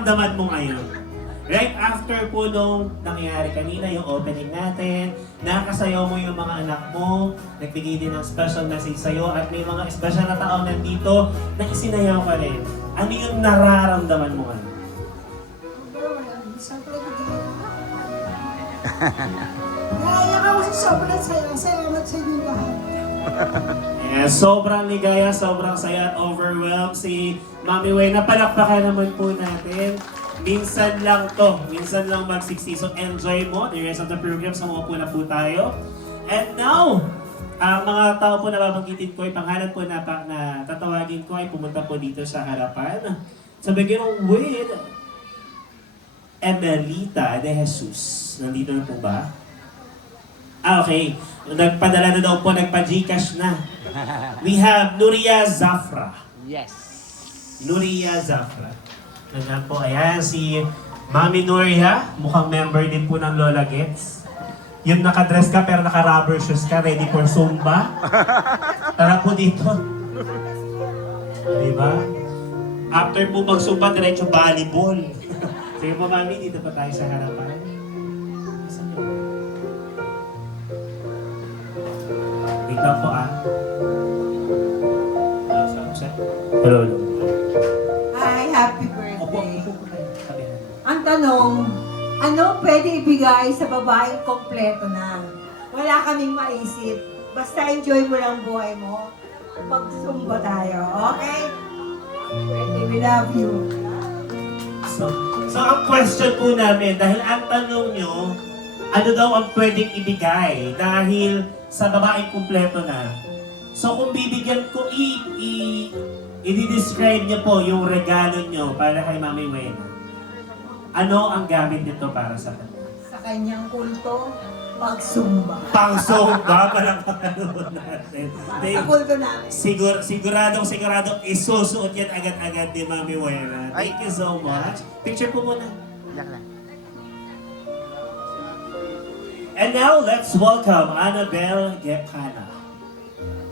nararamdaman mo ngayon? Right after po nung nangyari kanina, yung opening natin, nakasayaw mo yung mga anak mo, nagbigay din ng special message sa'yo, at may mga special na tao nandito na isinayaw ka rin. Ano yung nararamdaman mo ngayon? Siyempre, naiyak ako sa sobrang saya. Salamat sa inyo lahat. Yes, sobrang ligaya, sobrang saya at overwhelmed si Mami Way. Napalakpakan naman po natin. Minsan lang to, minsan lang mag-60. So enjoy mo the rest of the program. Sumupo na po tayo. And now, ang mga tao po na babanggitin ko, pangalan po na tatawagin ko ay pumunta po dito sa harapan. So begin with Emelita de Jesus. Nandito na po ba? Okay. Nagpadala na daw po, nagpa-Gcash na. We have Nuria Zafra. Yes. Nuria Zafra. Nandiyan po, ayan, si Mami Nuria. Mukhang member din po ng Lola Gets. Yung nakadress ka pero naka-rubber shoes ka, ready for Zumba. Tara po dito. Diba? After po mag-Zumba, diretso volleyball. Sige po, Mami, dito pa tayo sa harapan. Dito po, Hello, hello. Hi, happy Opo, birthday. opo po tayo. Sabihan. Ang tanong, ano pwede ibigay sa babaeng kompleto na? Wala kaming maisip. Basta enjoy mo lang buhay mo. Mag-zumba tayo, okay? Birthday, we love you. So ang question po namin, dahil ang tanong nyo, ano daw ang pwedeng ibigay dahil sa babaeng kumpleto na. So kung bibigyan ko, i-describe niyo po yung regalo nyo para kay Mami Wena. Ano ang gamit nito para sa kanya? Sa kanyang kulto, mag-zumba. Pang-zumba, parang panganoon natin. Sa kulto namin. Siguradong isusuot yan agad-agad ni Mami Wena. Thank you so much. Picture po muna. Yak lang. And now, let's welcome Annabelle Gepana.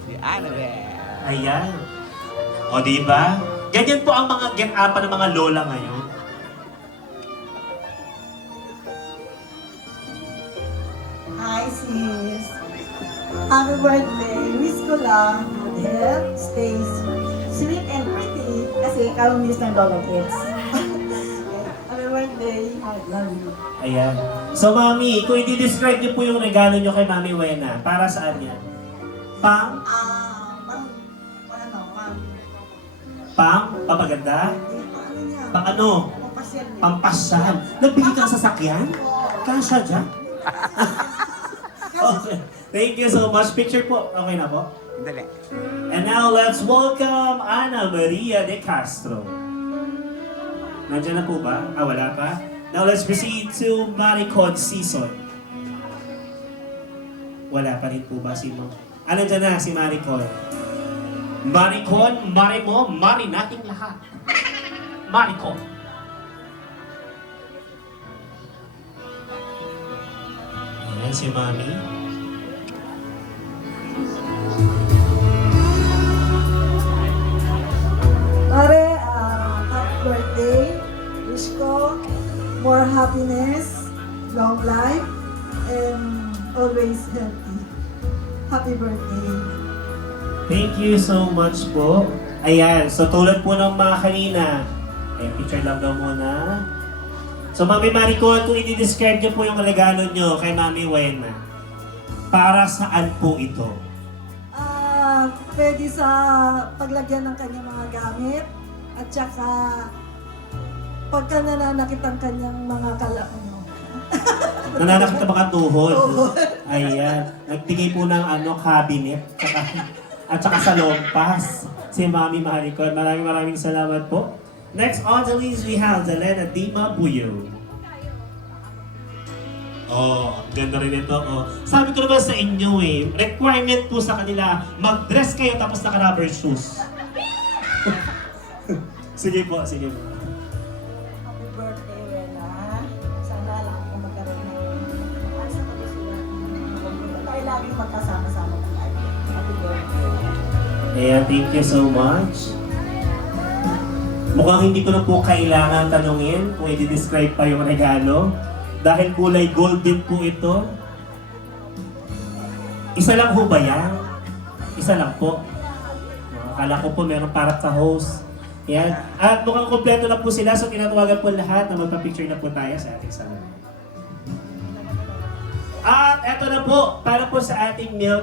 Si Annabelle. Ayan. O, diba? Ganyan po ang mga get-upan ng mga lola ngayon. Hi sis. Happy birthday. Wish ko lang good health, stay sweet and pretty. Kasi ikaw ang miss ng Lola Kids. Happy birthday. I love you. Ayan. So, Mami, kung i-describe niyo po yung regalo niyo kay Mami Wena, para saan yan? Pang? Papaganda? Ano niya? Pang ano? Pampasyal niya. Pampasyal. Nagbigay ka ng sasakyan? Kasha dyan? Okay. Thank you so much. Picture po. Okay na po? Dali. And now, let's welcome Ana Maria de Castro. Nandiyan na po ba? Wala pa? Now, let's proceed to Maricon Season. Wala pa rin po ba si Mo? Nandiyan na si Maricon. Maricon, mari mo, mari nating lahat. Maricon. Ayan si Mami. Mare, happy birthday. Wish ko more happiness, long life, and always healthy. Happy birthday. Thank you so much po. Ayan, so tulad po ng mga kanina, picture lang daw muna. So Mami Maricon, kung i-describe niyo po yung regalo niyo kay Mami Wena, para saan po ito? Pwede sa paglagyan ng kanyang mga gamit at saka pagka nananakit ang kanyang mga Nananakit ang mga tuhod. Ayan, nagbigay po ng cabinet at saka sa lompas si Mami Maricon. Maraming salamat po. Next on the list, we have Zelena Dima Buyo. Oh, ganda rin ito. Oh. Sabi ko naman sa inyo requirement po sa kanila, mag-dress kayo tapos naka-rubber shoes. Sige po, sige po. Happy birthday, Rena. Sana lang ako magkaroon ng sa kalusugan. Tayo laging magkasama-sama tayo. Happy birthday. Ayan, thank you so much. Mukhang hindi ko na po kailangan tanungin kung i-describe pa yung regalo. Dahil kulay gold din po ito. Isa lang ho ba yan? Isa lang po. Akala ko po meron para sa host. Yan. At mukhang kompleto na po sila, so tinatawagan po lahat na magpa-picture na po tayo sa ating salon. At eto na po, para po sa ating milk